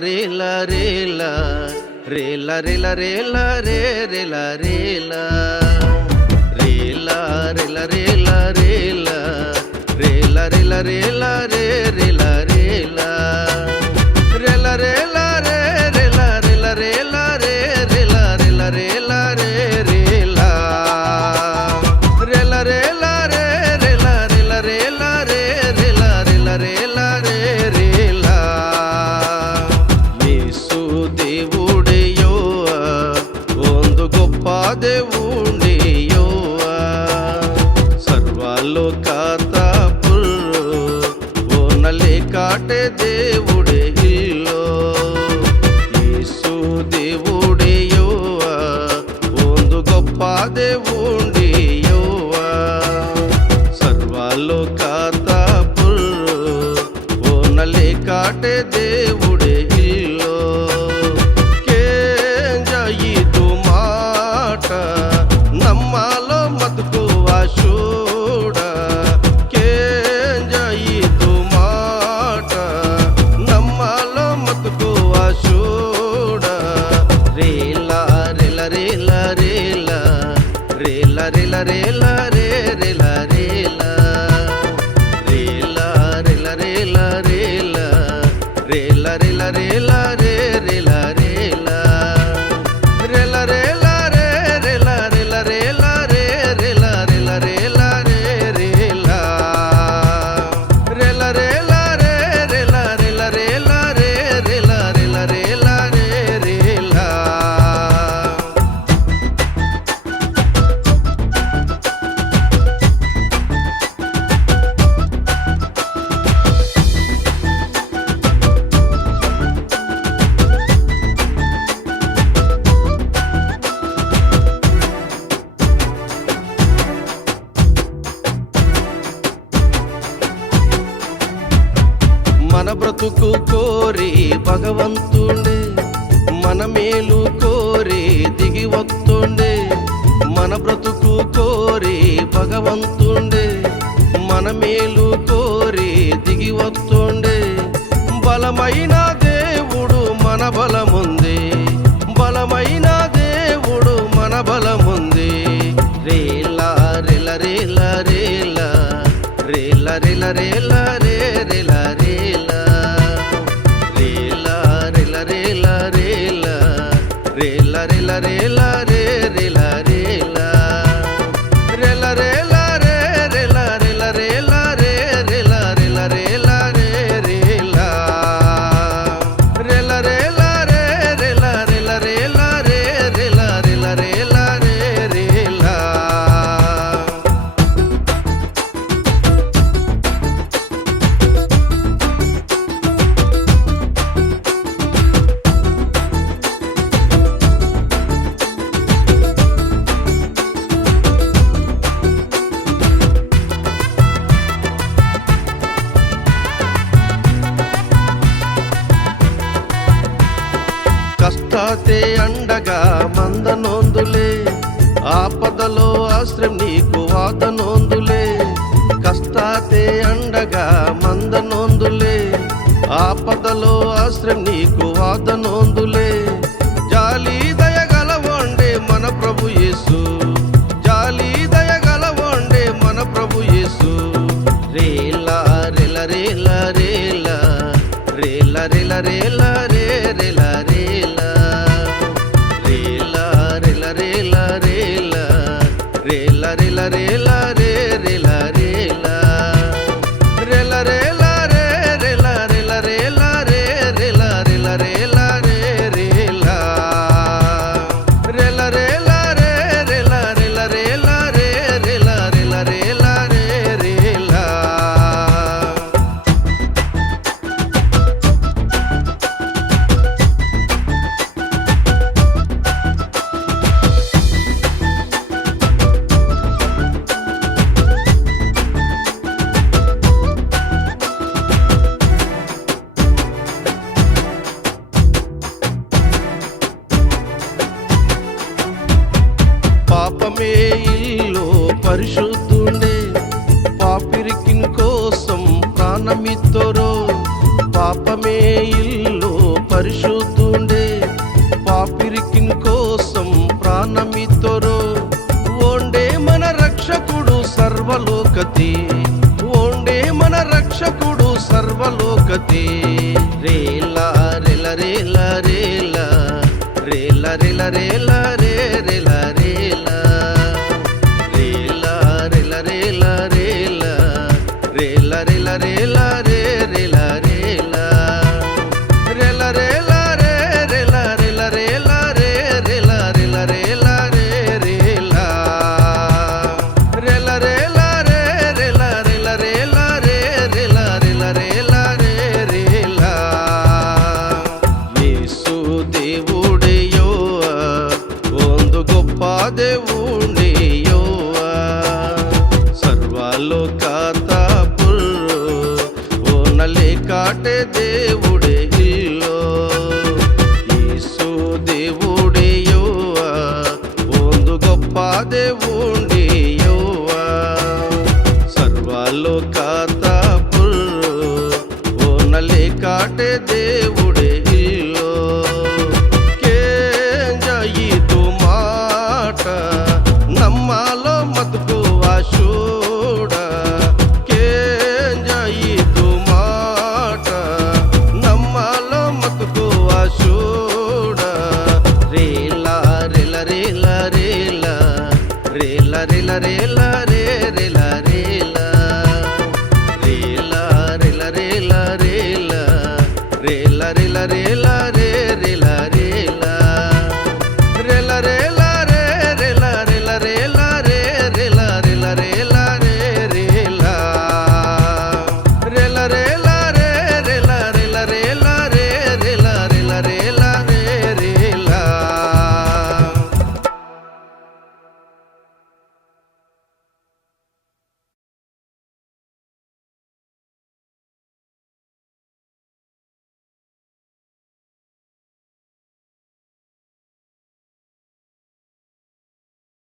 రేల రేల రేల రేల రేల రే రేల రేల రేల రేల రేల రేల రేల రేల రేల రే రేల రేల రేల రేల దేవుండేయోవా సర్వలోకా భగవంతుండే మన మేలు కోరి దిగి వస్తుండే మన బ్రతుకు కోరి భగవంతుండే మన మేలు కోరి దిగి వస్తుండే బలమైన దేవుడు మన బలముంది బలమైన దేవుడు మన బలముంది రేల రేల రేల రేల రేల రేల రే రేల రేల రేల కష్టాతే అండగా మంద నోందులే ఆపదలో ఆశ్రయం నీకు వాత నోందులే కష్టాతే అండగా మంద నోందులే ఆపదలో ఆశ్రయం నీకు వాత నోందులే జాలి దయగలవండే మన ప్రభు యేసు. జాలి దయగలవండే మన ప్రభు యేసు. రేల రేల రేల రేల. రేల రేల రేల రే రేల రేల పాపమిత్తరో పాపమే ఇల్లు పరిశుద్ధుండే పాపిరికిన్ కోసం ప్రాణమిత్తరో ఓండే మన రక్షకుడు సర్వలోకతి ఓండే మన రక్షకుడు సర్వలోకతి రేల రెల రేల రేల రేల రెల రేల రే రెల రేల రేల రెల రేల రేల రేల రేల రేల మనలో కాతాపుర్రు ఓ నల్లి కాటే దేవుడే ఇల్లో. ఈసు దేవుడే యోవ ಒಂದು ಗೊಪ್ಪ ದೇವುಂಡಿ ಯೋವ ಸರ್ವಲೋಕ రే రే రే రే